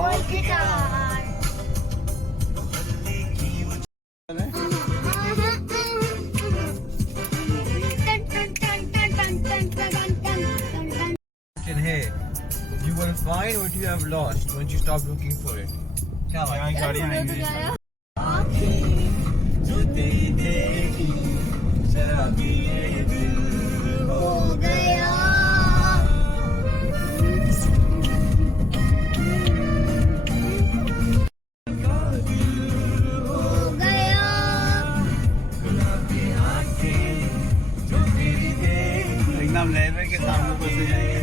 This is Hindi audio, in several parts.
और guitar. Hey, you will find what you have lost once you stop looking for it. क्या बात है? गाड़ियाँ आएंगी। जो तेरी देखी शराबी ये दिल हो गया। एकदम लेवे के सामने बस जाएंगे।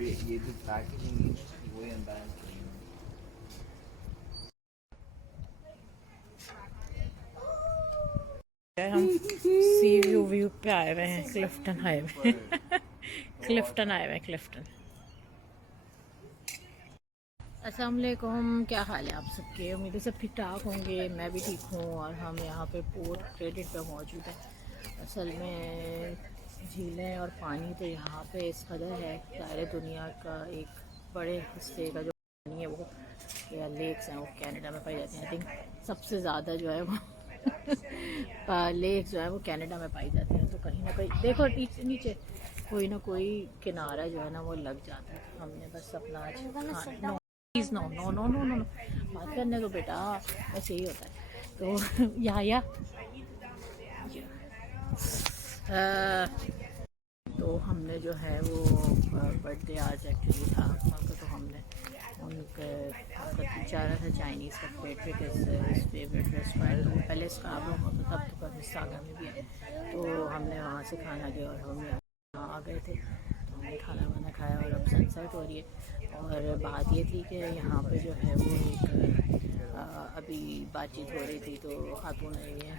ये जो पैकेजिंग है वो अनबैलेंस है। हम सी व्यू पे आए हुए हैं, क्लिफ्टन हाईवे। क्लिफ्टन आए हुए हैं, क्लिफ्टन। अस्सलाम वालेकुम, क्या हाल है आप सबके? उम्मीद है सब ठीक ठाक होंगे, मैं भी ठीक हूँ। और हम यहाँ पे पोर्ट क्रेडिट पे मौजूद हैं। असल में झीलें और पानी तो यहाँ पे इस कदर है, सारे दुनिया का एक बड़े हिस्से का जो पानी है वो या लेक्स हैं वो कनाडा में पाई जाती हैं। आई थिंक सबसे ज़्यादा जो है वो लेक्स जो है वो कनाडा में पाई जाती हैं। तो कहीं ना कहीं देखो नीचे कोई ना कोई किनारा जो है ना वो लग जाता है। हमने बस अपना आज please no no no no no बात करने को बेटा, बस यही होता है। तो या तो हमने जो है वो बर्थडे आज एक्चुअली था उनका, तो हमने उनके जा रहा था चाइनीज़ का फेवरेट रेस्टोरेंट। पहले इसका आप लोगों को तब तो मिसिसागा में भी है, तो हमने वहाँ से खाना लिया और हम यहाँ आ गए थे। तो हमने खाना वाना खाया और अब सनसेट हो रही है। और बात ये थी कि यहाँ पे जो है वो एक अभी बातचीत हो रही थी, तो खातून आई है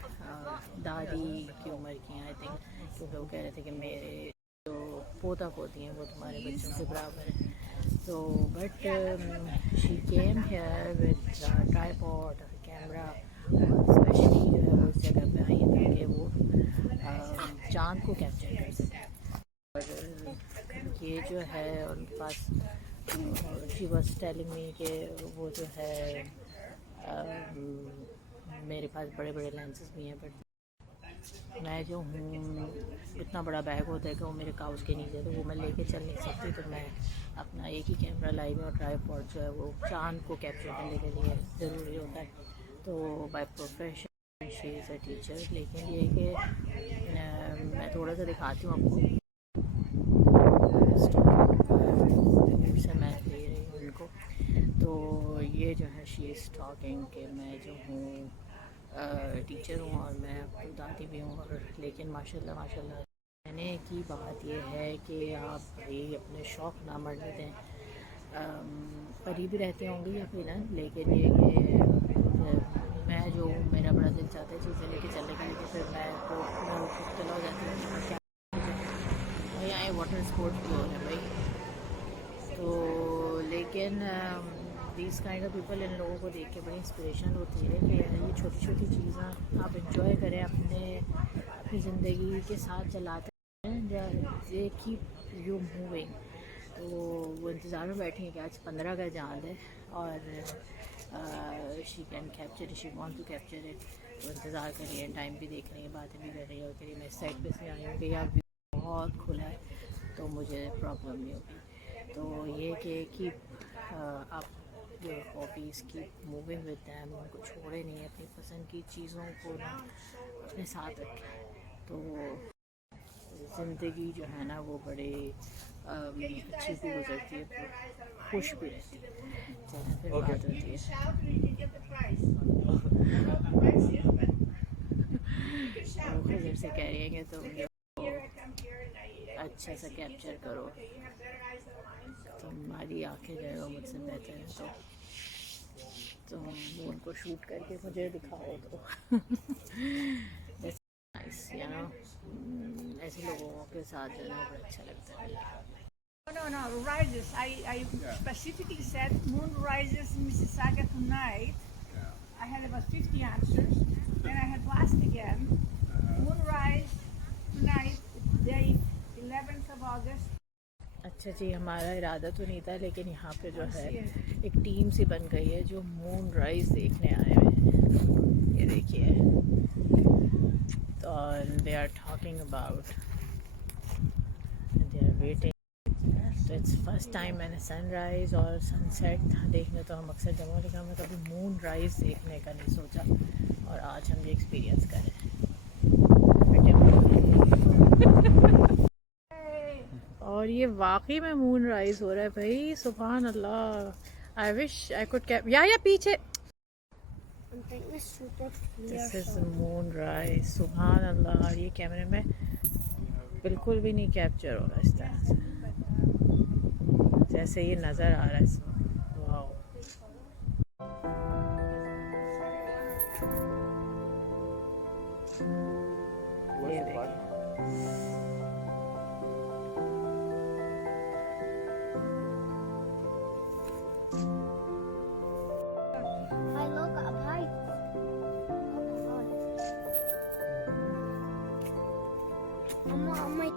दादी की उम्र की आई थिंक, तो वो कह रहे थे कि मेरे जो पोता पोती हैं वो तुम्हारे बच्चों से बराबर है। तो but she came here with tripod camera, specially जो है वो इस जगह पे आई थी कि वो चांद को कैप्चर कर सकें। और ये जो है उनके पास शी वॉज टेलिंग मी कि वो जो है मेरे पास बड़े बड़े लेंसेज भी हैं, बट मैं जो हूँ इतना बड़ा बैग होता है कि वो मेरे काउच के नीचे, तो वो मैं लेके चल नहीं सकती। तो मैं अपना एक ही कैमरा लाई हूँ और ट्राइपॉड जो है वो चांद को कैप्चर करने के लिए ज़रूरी होता है। तो by profession she is a teacher, लेकिन ये कि मैं थोड़ा सा दिखाती हूँ आपको से मैं दे रही हूँ उनको। तो ये जो है शी इज़ टॉकिंग कि मैं जो हूँ टीचर हूँ और मैं आपको दादी भी हूँ, और लेकिन माशाल्लाह माशाल्लाह कहने की बात ये है कि आप भाई अपने शौक़ ना मरने दें। करीब रहते होंगे या फिर ना, लेकिन ये कि मैं जो मेरा बड़ा दिल चाहता है चीज़ें लेके चलने के लिए, फिर मैं चला हो जाती हूँ। भाई यहाँ वाटर स्पोर्ट्स भी हो रहे हैं भाई, तो लेकिन दीज काइंड ऑफ पीपल, इन लोगों को देख के बड़ी इंस्पिरेशन होती है कि ये छोटी छोटी चीज़ें आप इंजॉय करें, अपनी ज़िंदगी के साथ चलाते हैं, दे कीप यू मूविंग। तो वो इंतज़ार में बैठी हैं कि आज 15 का चाँद है और she can capture, she want to capture it. वो इंतज़ार कर रही है, टाइम भी देख रही है, बातें भी कर रही है और कह रही मैं साइड पे से आई हूँ कि यार बहुत खुला है तो मुझे प्रॉब्लम नहीं होगी। तो ये कि आप जो हॉबीज़ की मूविंग विद दैम, उनको छोड़े नहीं, अपनी पसंद की चीज़ों को ना अपने साथ रखें, तो ज़िंदगी जो है ना वो बड़े अच्छी भी गुजरती है, खुश भी रहती है। चलो फिर बात होती है। वो फिर से कह रही है कि तुम अच्छा सा कैप्चर करो, तुम्हारी आंखें जो है वो मुझसे बेहतर है, तो उनको शूट करके मुझे दिखाओ तो नाइस, यू नो, ऐसे लोगों के साथ जो है बड़ा अच्छा लगता है। No, rises. I specifically said moon rises in Mississauga tonight. I had about 50 answers. Then I I had last again. Moonrise tonight, day 11th of August. अच्छा जी, हमारा इरादा तो नहीं था, लेकिन यहाँ पे जो है एक टीम सी बन गई है जो मून राइज देखने आए हुए हैं। ये देखिए, तो they are talking about, they are waiting. तो इट्स फर्स्ट टाइम मैंने सनराइज़ और सनसेट देखने, तो हम अक्सर जम्मू लिखा में कभी मून राइज देखने का नहीं सोचा, और आज हम ये एक्सपीरियंस कर रहे हैं। और ये वाकई में मून राइज हो रहा है भाई, सुभान अल्लाह। I wish I could cap या पीछे। दिस इज मून राइज, सुभान अल्लाह। और ये कैमरे में बिल्कुल भी नहीं कैप्चर हो रहा इस तरह से जैसे ये नज़र आ रहा है इसमें। वाओ, ये देखिए। I look up high. I'm on my